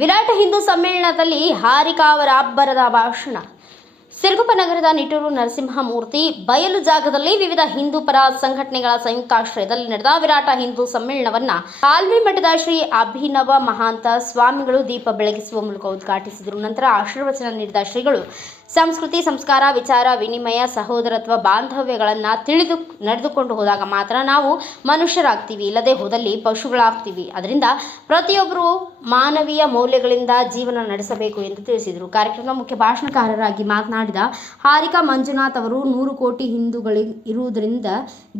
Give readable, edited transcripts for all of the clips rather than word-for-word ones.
ವಿರಾಟ ಹಿಂದೂ ಸಮ್ಮೇಳನದಲ್ಲಿ ಹಾರಿಕಾ ಅವರ ಅಬ್ಬರದ ಭಾಷಣ. ಸಿರುಗುಪ್ಪ ನಗರದ ನಿಟ್ಟೂರು ನರಸಿಂಹಮೂರ್ತಿ ಬಯಲು ಜಾಗದಲ್ಲಿ ವಿವಿಧ ಹಿಂದೂ ಪರ ಸಂಘಟನೆಗಳ ಸಂಯುಕ್ತಾಶ್ರಯದಲ್ಲಿ ನಡೆದ ವಿರಾಟ ಹಿಂದೂ ಸಮ್ಮೇಳನವನ್ನು ಆಲ್ವಿ ಮಠದ ಶ್ರೀ ಅಭಿನವ ಮಹಾಂತ ಸ್ವಾಮಿಗಳು ದೀಪ ಬೆಳಗಿಸುವ ಮೂಲಕ ಉದ್ಘಾಟಿಸಿದರು. ನಂತರ ಆಶೀರ್ವಚನ ನೀಡಿದ ಶ್ರೀಗಳು ಸಂಸ್ಕೃತಿ, ಸಂಸ್ಕಾರ, ವಿಚಾರ ವಿನಿಮಯ, ಸಹೋದರತ್ವ, ಬಾಂಧವ್ಯಗಳನ್ನು ತಿಳಿದು ನಡೆದುಕೊಂಡು ಹೋದಾಗ ಮಾತ್ರ ನಾವು ಮನುಷ್ಯರಾಗ್ತೀವಿ, ಇಲ್ಲದೆ ಹೋದಲ್ಲಿ ಪಶುಗಳಾಗ್ತೀವಿ. ಅದರಿಂದ ಪ್ರತಿಯೊಬ್ಬರು ಮಾನವೀಯ ಮೌಲ್ಯಗಳಿಂದ ಜೀವನ ನಡೆಸಬೇಕು ಎಂದು ತಿಳಿಸಿದರು. ಕಾರ್ಯಕ್ರಮದ ಮುಖ್ಯ ಭಾಷಣಕಾರರಾಗಿ ಮಾತನಾಡಿದ ಹಾರಿಕಾ ಮಂಜುನಾಥ್ ಅವರು 100 ಕೋಟಿ ಹಿಂದೂಗಳಿರುವುದರಿಂದ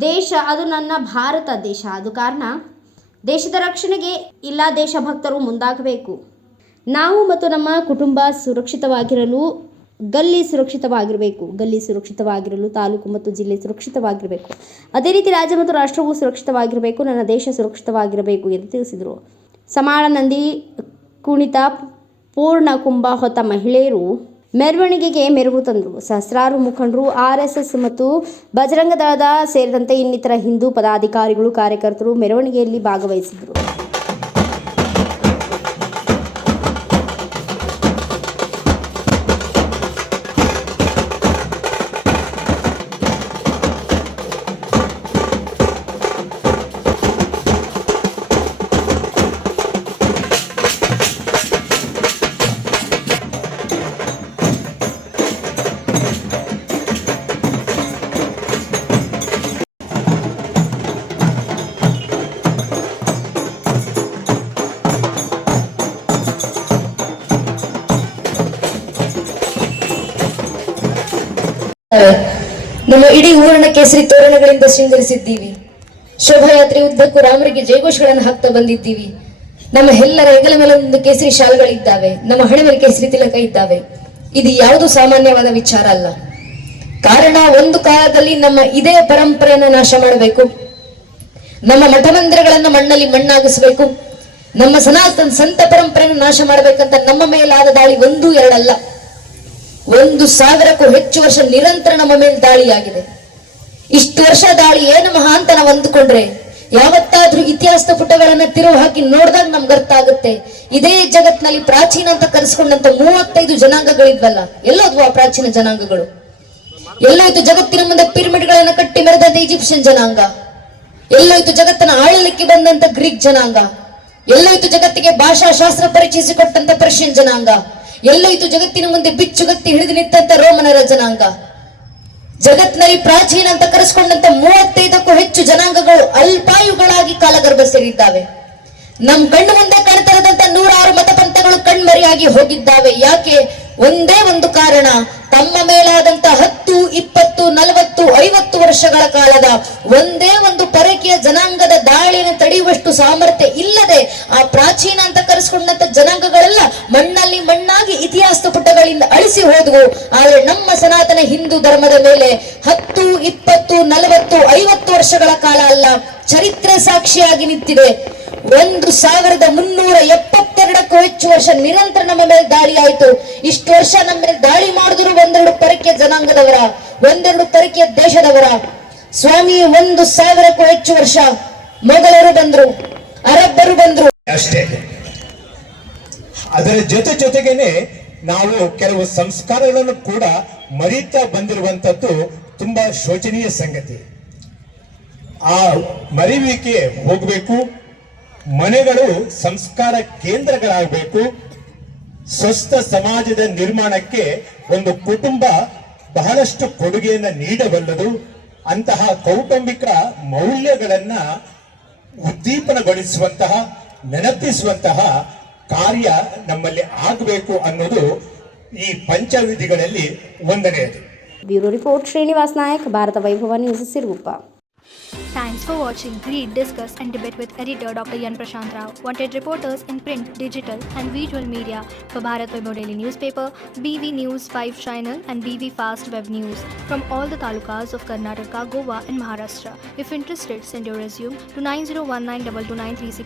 ದೇಶ ಅದು ನನ್ನ ಭಾರತ ದೇಶ, ಅದು ಕಾರಣ ದೇಶದ ರಕ್ಷಣೆಗೆ ಇಲ್ಲ ದೇಶಭಕ್ತರು ಮುಂದಾಗಬೇಕು. ನಾವು ಮತ್ತು ನಮ್ಮ ಕುಟುಂಬ ಸುರಕ್ಷಿತವಾಗಿರಲು ಗಲ್ಲಿ ಸುರಕ್ಷಿತವಾಗಿರಲು ತಾಲೂಕು ಮತ್ತು ಜಿಲ್ಲೆ ಸುರಕ್ಷಿತವಾಗಿರಬೇಕು. ಅದೇ ರೀತಿ ರಾಜ್ಯ ಮತ್ತು ರಾಷ್ಟ್ರವು ಸುರಕ್ಷಿತವಾಗಿರಬೇಕು, ನನ್ನ ದೇಶ ಸುರಕ್ಷಿತವಾಗಿರಬೇಕು ಎಂದು ತಿಳಿಸಿದರು. ಸಮಾಳ ನಂದಿ ಕುಣಿತ, ಪೂರ್ಣ ಕುಂಭ ಹೊತ್ತ ಮಹಿಳೆಯರು ಮೆರವಣಿಗೆಗೆ ಮೆರುಗು ತಂದರು. ಸಹಸ್ರಾರು ಮುಖಂಡರು, RSS ಮತ್ತು ಬಜರಂಗ ದಳದ ಸೇರಿದಂತೆ ಇನ್ನಿತರ ಹಿಂದೂ ಪದಾಧಿಕಾರಿಗಳು, ಕಾರ್ಯಕರ್ತರು ಮೆರವಣಿಗೆಯಲ್ಲಿ ಭಾಗವಹಿಸಿದರು. ನಮ್ಮ ಇಡೀ ಊರನ್ನ ಕೇಸರಿ ತೋರಣಗಳಿಂದ ಶೃಂಗರಿಸಿದ್ದೀವಿ. ಶೋಭಾಯಾತ್ರೆ ಉದ್ದಕ್ಕೂ ರಾಮರಿಗೆ ಜಯಘೋಷಗಳನ್ನು ಹಾಕ್ತಾ ಬಂದಿದ್ದೀವಿ. ನಮ್ಮ ಎಲ್ಲರ ಹೆಗಲ ಮೇಲೆ ಒಂದು ಕೇಸರಿ ಶಾಲ್ಗಳಿದ್ದಾವೆ, ನಮ್ಮ ಹಣೆ ಮೇಲೆ ಕೇಸರಿ ತಿಲಕ ಇದ್ದಾವೆ. ಇದು ಯಾವುದು ಸಾಮಾನ್ಯವಾದ ವಿಚಾರ ಅಲ್ಲ. ಕಾರಣ, ಒಂದು ಕಾಲದಲ್ಲಿ ನಮ್ಮ ಇದೇ ಪರಂಪರೆಯನ್ನು ನಾಶ ಮಾಡಬೇಕು, ನಮ್ಮ ಮಠ ಮಂದಿರಗಳನ್ನ ಮಣ್ಣಲ್ಲಿ ಮಣ್ಣಾಗಿಸಬೇಕು, ನಮ್ಮ ಸನಾತನ ಸಂತ ಪರಂಪರೆಯನ್ನು ನಾಶ ಮಾಡಬೇಕಂತ ನಮ್ಮ ಮೇಲಾದ ದಾಳಿ 1, 2 ಅಲ್ಲ, 1000ಕ್ಕೂ ಹೆಚ್ಚು ವರ್ಷ ನಿರಂತರ ನಮ್ಮ ಮೇಲೆ ದಾಳಿಯಾಗಿದೆ. ಇಷ್ಟು ವರ್ಷ ದಾಳಿ ಏನು ಮಹಾ ಅಂತ ನಾವು ಅಂದುಕೊಂಡ್ರೆ, ಯಾವತ್ತಾದ್ರೂ ಇತಿಹಾಸದ ಪುಟಗಳನ್ನ ತಿರುವು ಹಾಕಿ ನೋಡಿದಾಗ ನಮ್ಗೆ ಅರ್ಥ ಆಗುತ್ತೆ. ಇದೇ ಜಗತ್ನಲ್ಲಿ ಪ್ರಾಚೀನ ಅಂತ ಕರೆಸ್ಕೊಂಡಂತ 35 ಜನಾಂಗಗಳಿದ್ವಲ್ಲ, ಎಲ್ಲೋದ್ವು ಆ ಪ್ರಾಚೀನ ಜನಾಂಗಗಳು? ಎಲ್ಲೋಯ್ತು ಜಗತ್ತಿನ ಮುಂದೆ ಪಿರಮಿಡ್ಗಳನ್ನ ಕಟ್ಟಿ ಮೆರೆದಂತ ಈಜಿಪ್ಷಿಯನ್ ಜನಾಂಗ? ಎಲ್ಲೋಯ್ತು ಜಗತ್ತನ್ನ ಆಳಲಿಕ್ಕೆ ಬಂದಂತ ಗ್ರೀಕ್ ಜನಾಂಗ? ಎಲ್ಲೋಯ್ತು ಜಗತ್ತಿಗೆ ಭಾಷಾಶಾಸ್ತ್ರ ಪರಿಚಯಿಸಿಕೊಟ್ಟಂತ ಪರ್ಷಿಯನ್ ಜನಾಂಗ? ಎಲ್ಲೋಯ್ತು ಜಗತ್ತಿನ ಮುಂದೆ ಬಿಚ್ಚುಗತ್ತಿ ಹಿಡಿದು ನಿಂತಂತ ರೋಮನರ ಜನಾಂಗ? ಜಗತ್ತಿನಲ್ಲಿ ಪ್ರಾಚೀನ ಅಂತ ಕರೆಸ್ಕೊಂಡಂತ 35ಕ್ಕೂ ಹೆಚ್ಚು ಜನಾಂಗಗಳು ಅಲ್ಪಾಯುಗಳಾಗಿ ಕಾಲಗರ್ಭ ಸೇರಿದ್ದಾವೆ. ನಮ್ ಕಣ್ಣು ಮುಂದೆ ಕಾಣ್ತಿರದಂತ 106 ಮತಪಂಥಗಳು ಕಣ್ಮರೆಯಾಗಿ ಹೋಗಿದ್ದಾವೆ. ಯಾಕೆ? ಒಂದೇ ಒಂದು ಕಾರಣ, ತಮ್ಮ ಮೇಲಾದಂತ 10, 20, 40, 50 ವರ್ಷಗಳ ಕಾಲದ ಒಂದೇ ಒಂದು ಪರಕೀಯ ಜನಾಂಗದ ದಾಳಿಯನ್ನು ತಡೆಯುವಷ್ಟು ಸಾಮರ್ಥ್ಯ ಇಲ್ಲದೆ ಆ ಪ್ರಾಚೀನ ಅಂತ ಕರೆಸ್ಕೊಂಡಂತ ಜನಾಂಗಗಳೆಲ್ಲ ಮಣ್ಣಲ್ಲಿ ಮಣ್ಣಾಗಿ ಇತಿಹಾಸದ ಪುಟಗಳಿಂದ ಅಳಿಸಿ ಹೋದವು. ಆದ್ರೆ ನಮ್ಮ ಸನಾತನ ಹಿಂದೂ ಧರ್ಮದ ಮೇಲೆ 10, 20, 40, 50 ವರ್ಷಗಳ ಕಾಲ ಅಲ್ಲ, ಚರಿತ್ರೆ ಸಾಕ್ಷಿಯಾಗಿ ನಿಂತಿದೆ. 1372ಕ್ಕೂ ಹೆಚ್ಚು ವರ್ಷ ನಿರಂತರ ನಮ್ಮ ಮೇಲೆ ದಾಳಿ ಆಯಿತು. ಇಷ್ಟು ವರ್ಷ ನಮ್ಮ ಮೇಲೆ ದಾಳಿ ಮಾಡಿದ್ರು 1-2 ಪರಕೀಯ ಜನಾಂಗದವರ, 1-2 ಪರಕೀಯ ದೇಶದವರ. ಸ್ವಾಮಿ 1000ಕ್ಕೂ ಹೆಚ್ಚು ವರ್ಷ ಮೊಘಲರು ಬಂದ್ರು, ಅರಬ್ಬರು ಬಂದ್ರು ಅಷ್ಟೇ. ಅದರ ಜೊತೆಗೇನೆ ನಾವು ಕೆಲವು ಸಂಸ್ಕಾರಗಳನ್ನು ಕೂಡ ಮರೀತಾ ಬಂದಿರುವಂತದ್ದು ತುಂಬಾ ಶೋಚನೀಯ ಸಂಗತಿ. ಆ ಮರಿವಿಕೆ ಹೋಗಬೇಕು. ಮನೆಗಳು ಸಂಸ್ಕಾರ ಕೇಂದ್ರಗಳಾಗಬೇಕು. ಸ್ವಸ್ಥ ಸಮಾಜದ ನಿರ್ಮಾಣಕ್ಕೆ ಒಂದು ಕುಟುಂಬ ಬಹಳಷ್ಟು ಕೊಡುಗೆಯನ್ನು ನೀಡಬಲ್ಲದು. ಅಂತಹ ಕೌಟುಂಬಿಕ ಮೌಲ್ಯಗಳನ್ನ ಉದ್ದೀಪನಗೊಳಿಸುವಂತಹ, ನೆನಪಿಸುವಂತಹ ಕಾರ್ಯ ನಮ್ಮಲ್ಲಿ ಆಗಬೇಕು ಅನ್ನೋದು ಈ ಪಂಚವಿಧಿಗಳಲ್ಲಿ ಒಂದನೆಯದು. ಬ್ಯೂರೋ ರಿಪೋರ್ಟ್, ಶ್ರೀನಿವಾಸ್ ನಾಯಕ್, ಭಾರತ ವೈಭವ news, Siruguppa. Thanks for watching. Read, discuss and debate with editor Dr. Yan Prashant Rao. Wanted reporters in print, digital and visual media for Bharat Vaibhav Daily Newspaper, BV News 5 Channel and BV Fast Web News from all the talukas of Karnataka, Goa and Maharashtra. If interested, send your resume to 9019229369.